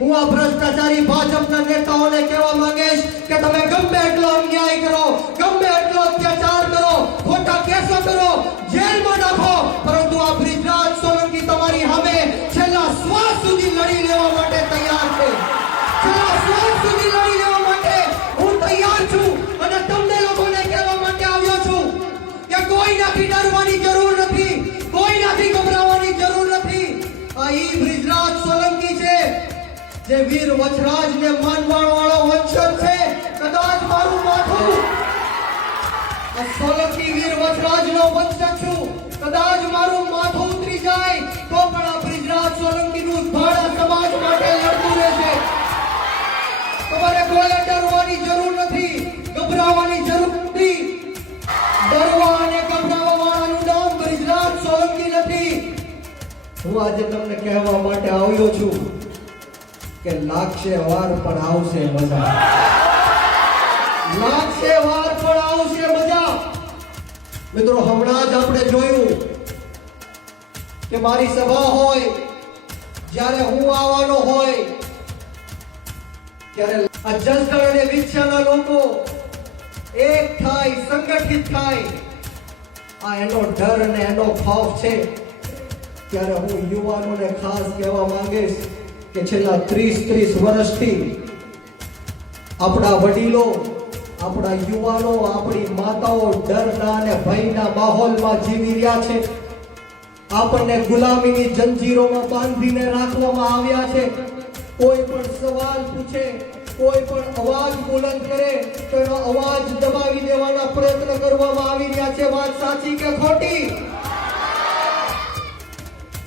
હું આ ભ્રષ્ટાચારી ભાજપના નેતાઓને કહેવા માંગીશ કે તમે ગમે એટલો અન્યાય કરો, ગમે એટલો અત્યાચાર કરો, ખોટા કેસો કરો, જેલમાં નાખો, પરંતુ આ બ્રિજરાજ સોલંકી તમારી સામે છેલ્લા શ્વાસ સુધી લડી લેવા માટે તૈયાર છે. છેલ્લા શ્વાસ સુધી લડી લેવા માટે હું તૈયાર છું. અને તમને લોકોને કહેવા માટે આવ્યો છું કે કોઈનાથી ડરવાની જરૂર નથી, કોઈનાથી ગભરાવાની જરૂર નથી. આ ઈ બ્રિજરાજ સોલંકી છે જે વીર વચરાજને માનવાણ વાળો વંશજ છે. કદાચ મારું માથું આ સોલંકી વીર વચરાજનો વંશજ છું, કદાચ મારું માથું ઉતરી જાય તો પણ આ બ્રિજરાજ સોલંકીનું ભાડા સમાજ માટે લડતું રહેશે. તમારે કોઈ ડરવાની જરૂર નથી, ગભરાવાની જરૂર નથી. ડરવા અને ગભરાવા વાળાનું નામ બ્રિજરાજ સોલંકી નથી. હું આજે તમને કહેવા માટે આવ્યો છું કે લાગશે વાર પણ આવશે મજા. લાગશે વાર પણ આવશે મજા. મિત્રો, હમણાં જ આપણે જોયું કે મારી સભા હોય, જ્યારે હું આવવાનો હોય ત્યારે આ જસદણ અને વિછિયાના લોકો એક થાય, સંગઠિત થાય. આ એનો ડર અને એનો ખૌફ છે. ત્યારે હું યુવાનોને ખાસ કહેવા માંગીશ કે છેલ્લા 30 વર્ષથી આપણા વડીલો, આપણા યુવાનો, આપણી માતાઓ ડરના અને ભયના માહોલમાં જીવી રહ્યા છે. આપણને ગુલામીની જંજીરોમાં બાંધીને રાખવામાં આવ્યા છે. કોઈ પણ સવાલ પૂછે, કોઈ પણ અવાજ બુલંદ કરે તો એનો અવાજ દબાવી દેવાના પ્રયત્ન કરવામાં આવી રહ્યા છે. વાત સાચી કે ખોટી?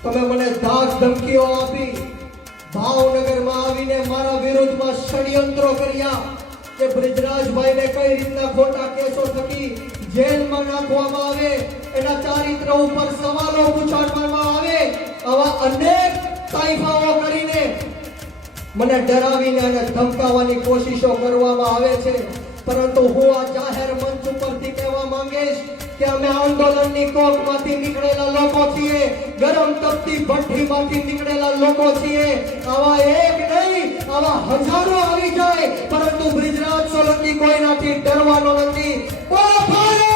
તમે મને ધાક ધમકીઓ આપી, ભાવનગરમાં આવીને મારા વિરુદ્ધમાં ષડયંત્રો કર્યા કે બ્રિજરાજભાઈને કઈ રીતના ખોટા કેસો થકી જેલમાં નાખવામાં આવે, એના ચારિત્ર ઉપર સવાલો પૂછવામાં આવે. આવા અનેક તાઇફાઓ કરીને મને ડરાવીને અને ધમકાવવાની કોશિશો કરવામાં આવે છે. પરંતુ હું આ જાહેર મંચ ઉપરથી કહેવા માંગીશ કે અમે આંદોલનની કોકમાંથી નીકળેલા લોકો છીએ, ગરમ તપતી ભઠ્ઠીમાંથી નીકળેલા લોકો છીએ. આવા એક નહીં, આવા હજારો આવી જાય, પરંતુ બ્રિજરાજ સોલંકી કોઈનાથી ડરવાનો નથી. બોલો ભારત!